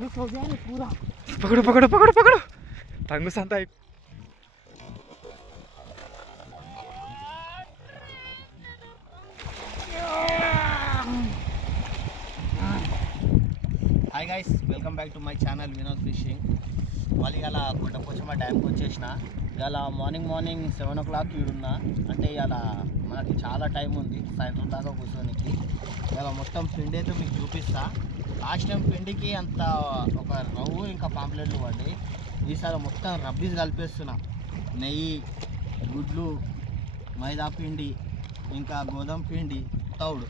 पकड़ो पकड़ो पकड़ो पकड़ो तंग संता hi guys, welcome back to my channel Vinod fishing. వాళ్ళు ఇలా కొట్టపోచమ్మ డ్యామ్కి వచ్చేసిన. ఇలా మార్నింగ్ 7 o'clock ఈడున్నా. అంటే ఇలా మనకి చాలా టైం ఉంది సాయంత్రం దాకా కూర్చోనికి. ఇలా మొత్తం పిండి అయితే మీకు చూపిస్తా. లాస్ట్ టైం పిండికి అంత ఒక రవ్వు ఇంకా పాంప్లెట్లు పడ్డాయి. ఈసారి మొత్తం రబ్బీస్ కలిపేస్తున్నా. నెయ్యి, గుడ్లు, మైదా పిండి, ఇంకా గోధుమ పిండి, తౌడు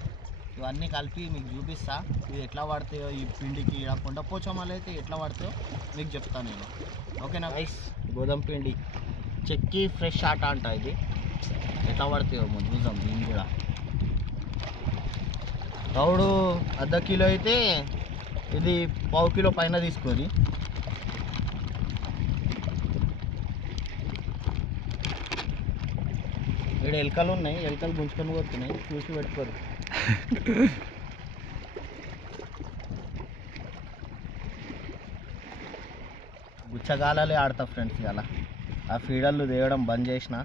ఇవన్నీ కలిపి మీకు చూపిస్తా. ఇవి ఎట్లా పడతాయో ఈ పిండికి కొండపోచమ్మలు అయితే ఎట్లా పడతాయో మీకు చెప్తాను నేను. ఓకేనా గైస్? గోధుమ పిండి చెక్కి ఫ్రెష్ ఆట అంట. ఇది ఎట్లా పడతాయో చూద్దాం. దీన్ని కూడా తౌడు ½ కిలో అయితే ఇది ½ కిలో పైన తీసుకొని ఇక్కడ ఎలకలు ఉన్నాయి. ఎలకలు గుంజుకొని పోతున్నాయి, చూసి పెట్టుకోరు. గుచ్చగాలలే ఆడతా ఫ్రెండ్స్. ఇలా ఆ ఫీడర్లు తేయడం బంద్ చేసిన,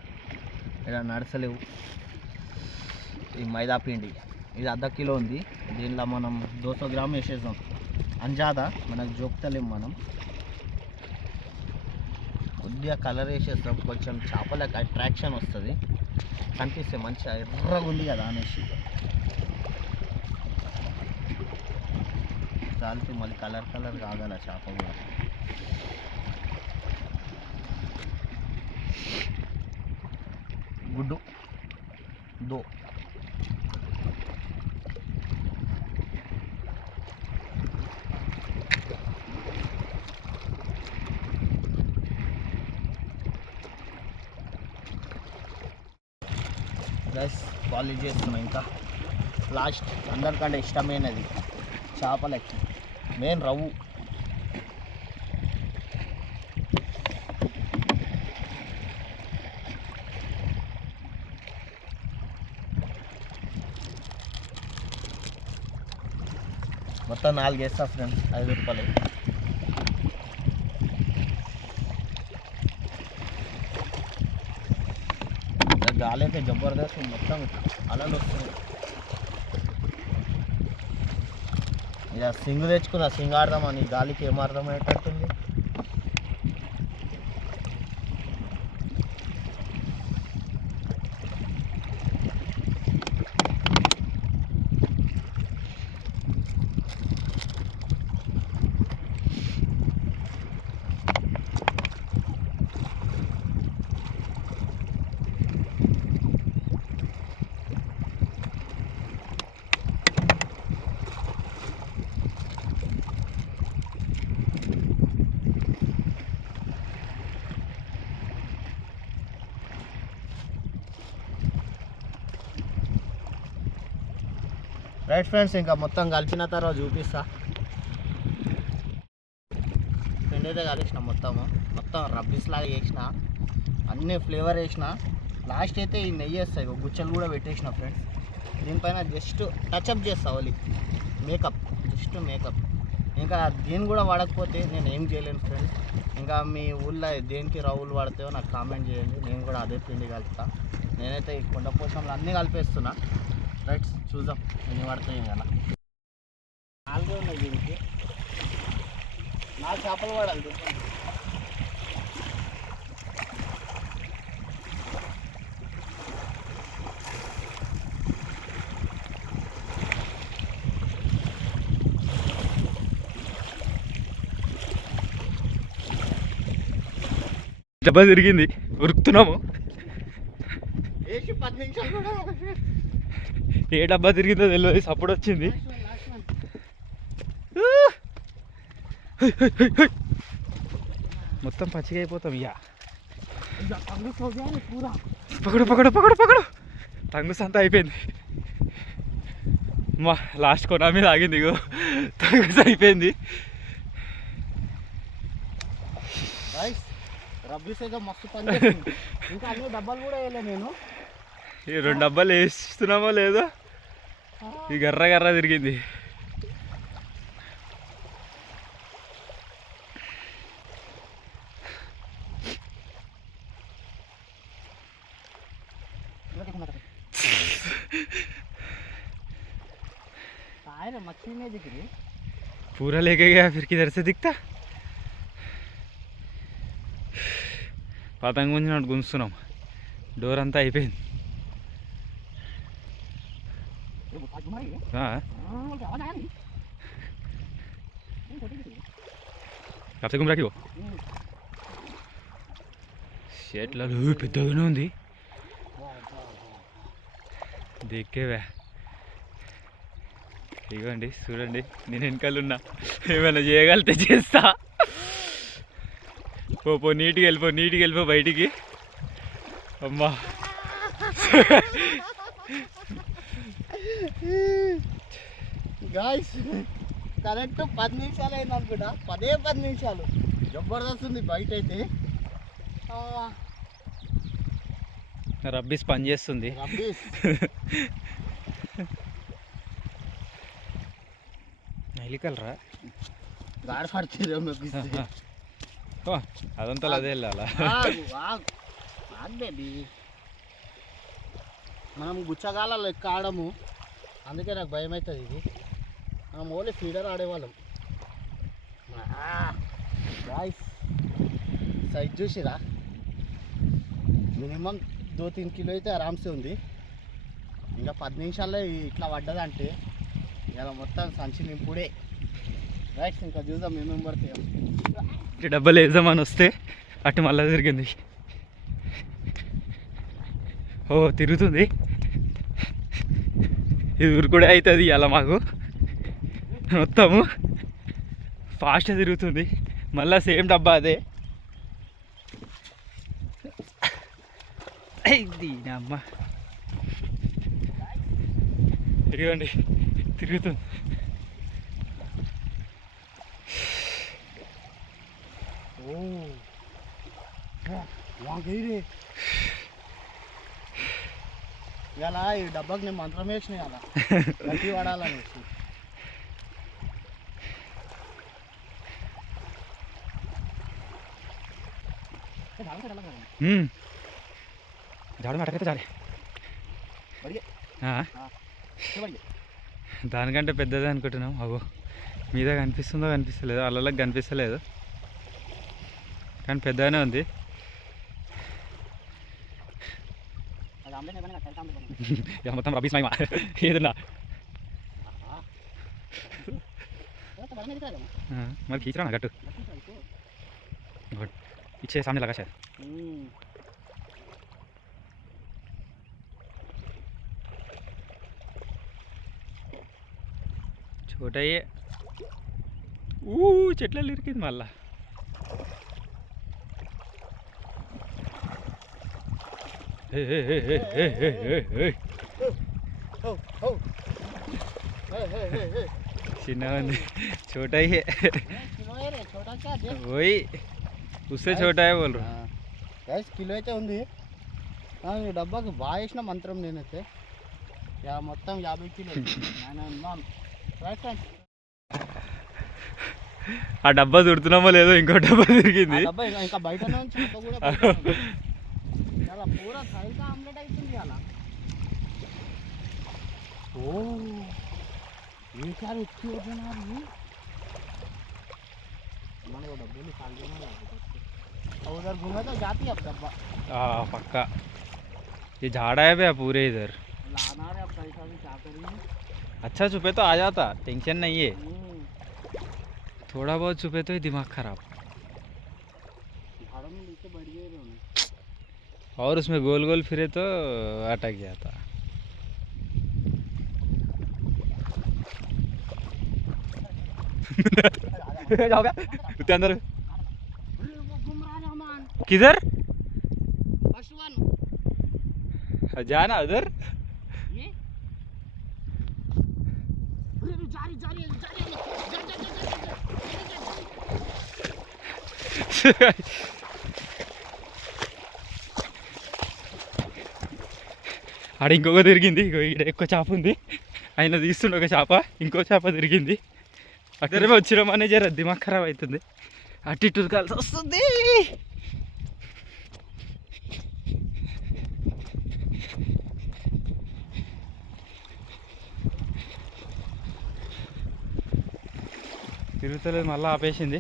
ఇలా నడచలేవు. ఈ మైదా పిండి ఇది ½ కిలో ఉంది. దీనిలో మనం 200 గ్రామ్ వేసేసాం. అంజాదా మనకు జోక్తలేం. మనం కొద్దిగా కలర్ వేసేస్తాం, కొంచెం చేపలకు అట్రాక్షన్ వస్తుంది, కనిపిస్తే మంచిగా ఎర్రగా ఉంది కదా అనేసి. చాలితే మళ్ళీ కలర్ కాగల చేప కూడా. గుడ్డు దో గైస్, పాలిష్ చేస్తున్నాం. ఇంకా లాస్ట్ అందరికంటే ఇష్టమైనది చేపలకి మెయిన్ రవ్వు. మొత్తం 4 వేస్తా ఫ్రెండ్స్, 5 రూపాయలు. గాలి అయితే జబర్దస్త్, మొత్తం అలలు వస్తున్నాయి. ఇక సింగు తెచ్చుకున్నా, సింగ్ ఆడదామని. గాలికి ఏం అర్థమయ్యేటట్టుంది. రైట్ ఫ్రెండ్స్, ఇంకా మొత్తం కలిపిన తర్వాత చూపిస్తా. పిండి అయితే కలిసిన మొత్తం రబ్బీస్ లాగా వేసిన, అన్నీ ఫ్లేవర్ వేసిన. లాస్ట్ అయితే ఈ నెయ్యి వేస్తాయి, గుచ్చలు కూడా పెట్టేసిన ఫ్రెండ్స్. దీనిపైన జస్ట్ టచ్అప్ చేస్తా, ఓన్లీ మేకప్, జస్ట్ మేకప్. ఇంకా దీన్ని కూడా వాడకపోతే నేను ఏం చేయలేను ఫ్రెండ్స్. ఇంకా మీ ఊళ్ళో దేనికి రవ్వులు పడతాయో నాకు కామెంట్ చేయండి, నేను కూడా అదే పిండి కలుపుతా. నేనైతే ఈ కొండపోచంలో అన్నీ కలిపేస్తున్నా. రైట్, చూద్దాం ఎన్ని పడతాయి. కదా 4 ఉన్నాయి దీనికి. 4 చేపలు పడాలి. డబ్బా తిరిగింది, ఉరుకుతున్నాము. 10 నిమిషాలు కూడా ఏ డబ్బా తిరిగిందో తెలియదు, సపోర్ట్ వచ్చింది. మొత్తం పచ్చిగా అయిపోతాం. ఇక పకడు పకడు పకడు పకడు తంగుస్ అంతా అయిపోయింది. మా లాస్ట్ కొన మీద ఆగింది, ఇగో తంగుస్ అయిపోయింది. రబ్బీస్ అయితే మస్తు పని చేస్తుంది. ఇంకా అన్ని డబ్బాలు కూడా వేయలే నేను. ఈ 2 డబ్బాలు వేస్తున్నామో లేదో, ఈ గర్ర తిరిగింది. रे मछली नहीं दिख रही। पूरा लेके गया फिर किधर से दिखता పతంగ గుంజినట్టు గుంజుతున్నాం డోర్ అంతా అయిపోయింది కాస్త గుమ్రాకి షేట్లలో పెద్దగానే ఉంది దిక్కేవే ఇగోండి చూడండి నేను వెనకాలన్నా ఏమైనా చేయగలితే చేస్తా పో నీట్గా వెళ్ళిపో బయటికి అమ్మా గాయ్స్ కరెక్ట్ 10 నిమిషాలు అయింది అనుకుంటా 10 నిమిషాలు జబర్దస్త్ ఉంది బయట అయితే రబ్బీస్ పని చేస్తుంది నైలికలరా గాడి పడుతుంది అదంతా అదే వెళ్ళాలా బేబీ మనం గుచ్చగాల లెక్క ఆడము అందుకే నాకు భయం అవుతుంది ఇది మనం ఓన్లీ ఫీడర్ ఆడేవాళ్ళం గాయ్స్ సైజ్ చూసిరా మినిమం 2-3 కిలో అయితే ఆరామ్సే ఉంది ఇంకా 10 నిమిషాల్లో ఇట్లా పడ్డదంటే ఇలా మొత్తం సంచి నింపుడే రైట్ ఇంకా చూద్దాం మేమేం పడతాం డబ్బులు వేద్దామని వస్తే అటు మళ్ళీ తిరిగింది ఓ తిరుగుతుంది ఇది ఊరు కూడా అవుతుంది అలా మాకు మొత్తము ఫాస్ట్గా తిరుగుతుంది మళ్ళీ సేమ్ డబ్బా అదే దీని అమ్మ ఇదిగోండి తిరుగుతుంది ఇలా ఈ డబ్బాకి నేను మంత్రం వేసిన అలా గట్టి వాడాలనేసి జాడు మాటకైతే జాడే దానికంటే పెద్దదే అనుకుంటున్నాం అగో మీద కనిపిస్తుందో కనిపిస్తలేదు అల్లలకు కనిపిస్తలేదు కానీ పెద్దగానే ఉంది మొత్తం రబీస్ మహిమ ఏదన్నా మరి खींचरा ना गट्टू पीछे सामने लगा शायद छोटा ही చెట్లలో ఇరికింది మళ్ళా చిన్నగా ఉంది छोटा ही है वही उससे छोटा है बोल रहा గైస్ కిలో అయితే ఉంది ఈ డబ్బాకి బాగా వేసిన మంత్రం నేనైతే మొత్తం 50 కిలోలు ఆ డబ్బా దుడుతున్నామో లేదో ఇంకో డబ్బా తిరిగింది ఇంకా బయట నుంచి అలా పూరా సైజ్ ఆమ్లెట్ అవుతుంది అలా ఈసారి ఎక్కి వచ్చినారు మన డబ్బులు उधर घूमे तो जाती है अब डब्बा पक्का ये झाड़ा है भैया पूरे इधर लाना है अब पैसा भी क्या करेंगे अच्छा छुपे तो आ जाता टेंशन नहीं है थोड़ा बहुत छुपे तो ही दिमाग खराब झाड़ों में नीचे बैठ गए उन्होंने और उसमें गोल गोल फिरे तो अटक जाता जाओगे अंदर किधर जाना उधर ఆడ ఇంకొక తిరిగింది ఇక్కడ ఎక్కువ చేప ఉంది ఆయన తీస్తుండే ఒక చేప ఇంకో చేప తిరిగింది అక్కడే వచ్చినామనే జర దిమాగ్ ఖరాబ్ అవుతుంది అటు ఇటు కలిసి వస్తుంది తిరుగుతలేదు, మళ్ళీ ఆపేసింది.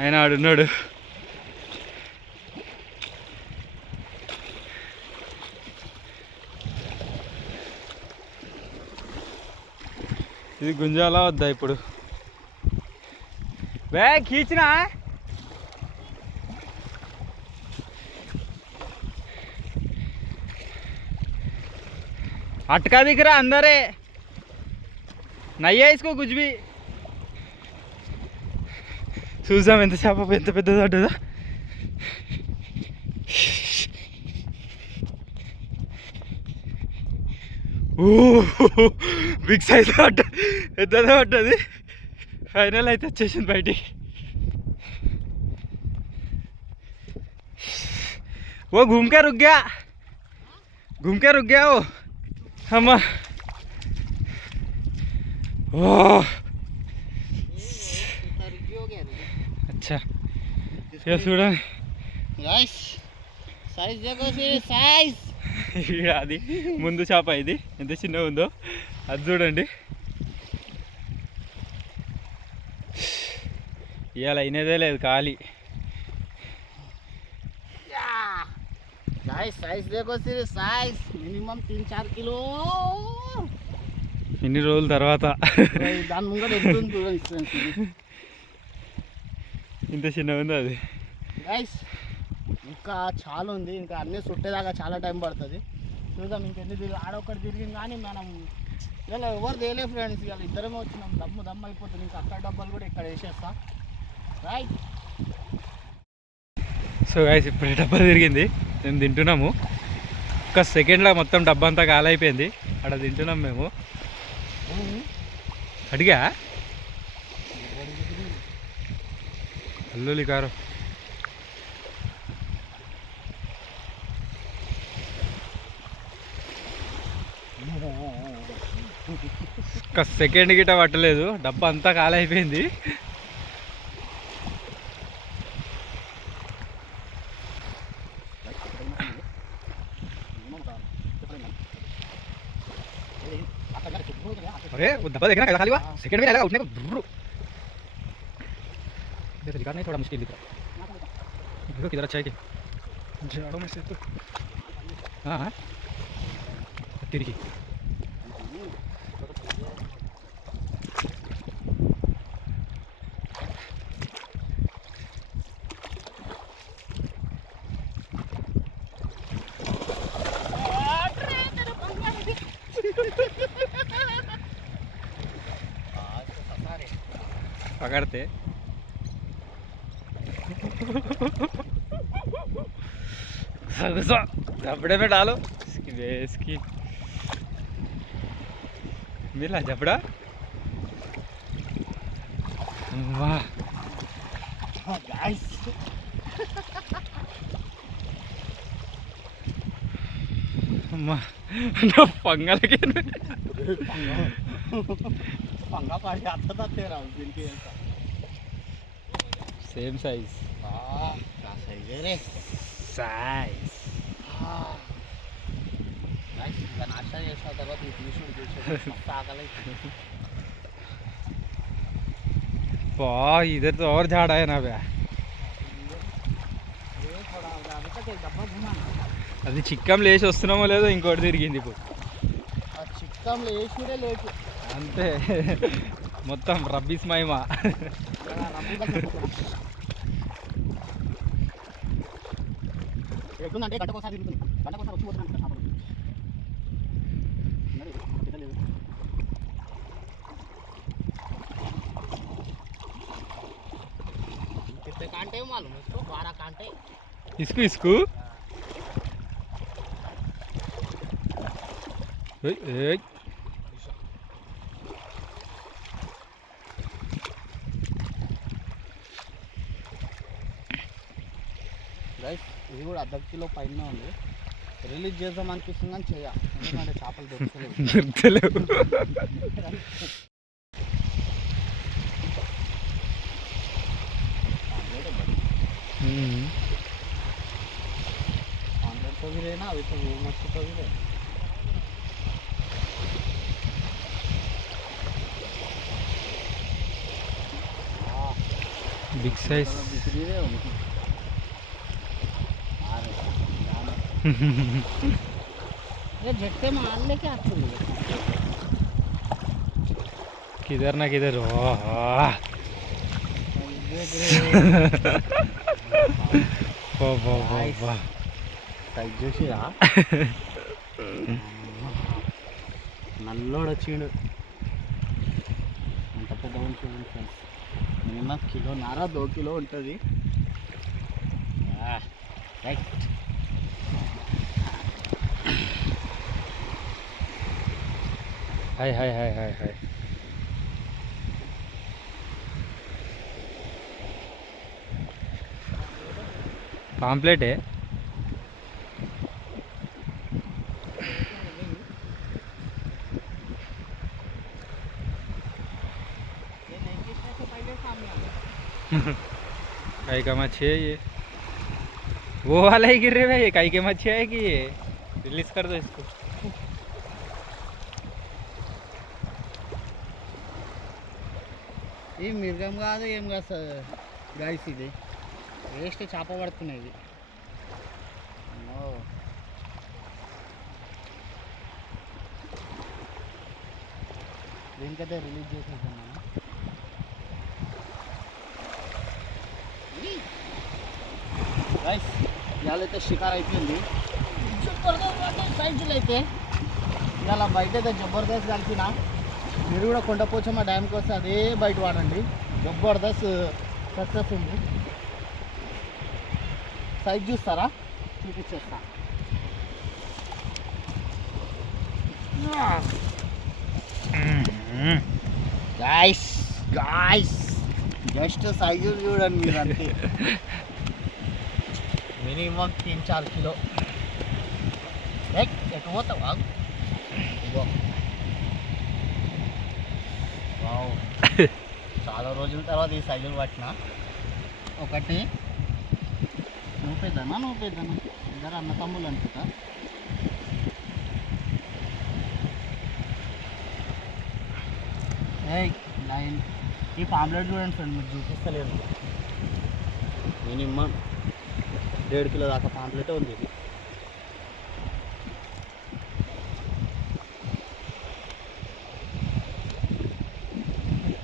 ఆయన ఆడున్నాడు. ఇది గుంజాలా వద్దా ఇప్పుడు? బే ఖీచినా అटका दिख रहा अंदर है, नहीं है इसको कुछ भी. చూసాం ఎంత చేప ఎంత పెద్దది పడ్డదా. బిగ్ సైజ్ పడ్డ, పెద్దదే పడ్డది. ఫైనల్ అయితే వచ్చేసింది బయటికి. वो घूम के रुक गया, घूम के रुक गया वो. అమ్మా ఓ అచ్చా చూడండి అది ముందు చేప, ఇది ఎంత చిన్నగా ఉందో అది చూడండి. ఇవాళ అయినదే లేదు ఖాళీ. साइज देखो सिर्फ साइज मिनिमम 3-4 किलो. ఇన్ని రోజుల తర్వాత దాని ముంగట ఎత్తుంది చూడండి ఫ్రెండ్స్. ఇంత చిన్నగా ఉంది అది. గైస్ ఇంకా చాలా ఉంది, ఇంకా అన్నీ చుట్టేదాకా చాలా టైం పడుతుంది. చూద్దాం ఇంకెన్ని తిరిగి ఆడొక్కటి తిరిగింది కానీ మనం ఇలా ఎవరు తేలే ఫ్రెండ్స్. ఇలా ఇద్దరమే వచ్చినాం, దమ్ము అయిపోతుంది. ఇంకా అక్కడ డబ్బాలు కూడా ఇక్కడ వేసేస్తా. రైట్. సో గైస్ ఇప్పుడు డబ్బా తిరిగింది, మేము తింటున్నాము. ఒక సెకండ్లో మొత్తం డబ్బా అంతా కాలైపోయింది. అక్కడ తింటున్నాం మేము. అడిగా అల్లులి కారు ఒక్క సెకండ్ గిట్ట పట్టలేదు, డబ్బా అంతా కాలైపోయింది. अरे वो दबा देखना कैसा खाली हुआ, सेकंड में नहीं लगा उठने को. जैसे निकालना ही थोड़ा मुश्किल दिख रहा है. देखो किधर अच्छा है कि झाड़ों में से तो हाँ हाँ तेरी की पकड़ते झपड़े में डालो इसकी बेस की. मिला झपड़ा. वाह पंगा लगे पंगा पाड़ी आता था तेरा दिन के. Same size. क्या साइज है रे? साइज नाश्ता చేసిన తర్వాత ఈ తీసుకుని చూసి తాగలే. वाह इधर तो और झाड़ है ना भैया. అది చిక్కంలో వేసి వస్తున్నామో లేదో ఇంకోటి తిరిగింది ఇప్పుడు. ఆ చిక్కంలో వేసిరే లేటు అంతే మొత్తం రబ్బీస్ మహిమా. ఎట్లుందంటే గంటకోసారి తిరుగుతుంది, గంటకోసారి వచ్చి పోతున్నాను చేపలు. कितने कांटे मालूम है इसको? 12 कांटे. इसको इसको గైస్ ఇది కూడా అర్ధ కిలో పైన ఉంది. రిలీజ్ చేద్దాం అనిపిస్తుంది కానీ చేయ, ఎందుకంటే చేపలు దొరుకుతలేవు. तो भी रहे ना अभी तो वो मछली तो भी रहे. బిగ్ సైజ్ ये झटके मार लेके आते हैं किधर ना किधर సైజ్ చూసిరా నల్లోడు వచ్చిండు అంత పెద్ద చూడండి ఫ్రెండ్స్ మినిమం కిలోన్నర 2 కిలో ఉంటుంది రైట్ हाय हाय हाय हाय हाय पाम्पलेट है काई का मच्छी है ये वो वाला ही गिर रहे भाई काई के मच्छी है कि ये रिलीज कर दो इसको ఈ మిర్గం కాదు ఏం కాదు గైస్ ఇది వేస్ట్ చేప పడుతున్నాయి ఇది దీనికైతే రిలీజ్ చేసేసాను గైస్ ఇవాళైతే షికార్ అయిపోయింది సైజులు అయితే ఇవాళ బయట అయితే జబర్దస్త్ కలిపిన మీరు కూడా కొండపోచమ్మ డ్యామ్కి వస్తే అదే బయట వాడండి జబర్దస్త్ సక్సెస్ ఉంది సైజ్ చూస్తారా చూపించేస్తా గాయ్స్ గాయ్స్ జస్ట్ సైజు చూడండి మీరు అంతే మినిమం 3-4 కిలో ఎటు పోతావా చాలా రోజుల తర్వాత ఈ సైజులు పట్టిన ఒకటి నువ్వు పెద్దనా ఇద్దరు అన్న తమ్ముళ్ళు అనుకుంటా లైన్ ఈ పాంప్లెట్ చూడండి ఫ్రెండ్ మీరు చూపిస్తలేదు మినిమం 1.5 కిలో దాకా పాంప్లెట్ ఉంది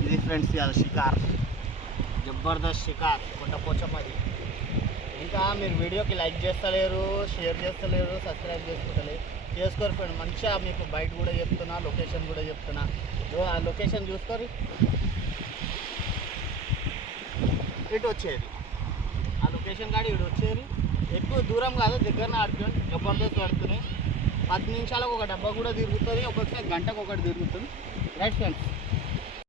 ఇది ఫ్రెండ్స్ ఇవాళ షికార్ జబర్దస్త్ షికార్ కొండపోచమ్మది ఇంకా మీరు వీడియోకి లైక్ చేస్తలేరు షేర్ చేస్తలేరు సబ్స్క్రైబ్ చేసుకోరు ఫ్రెండ్ మంచిగా మీకు బయట కూడా చెప్తున్నా లొకేషన్ కూడా చెప్తున్నా ఆ లొకేషన్ చూసుకొని ఇటు వచ్చేది ఆ లొకేషన్ కాడ ఇటు వచ్చేది ఎక్కువ దూరం కాదు దగ్గరనే ఆడుకోండి జబర్దస్త్ పడుతున్నాయి 10 నిమిషాలకు ఒక డబ్బా కూడా తిరుగుతుంది ఒక్కొక్కసారి గంటకు ఒకటి తిరుగుతుంది రైట్ ఫ్రెండ్స్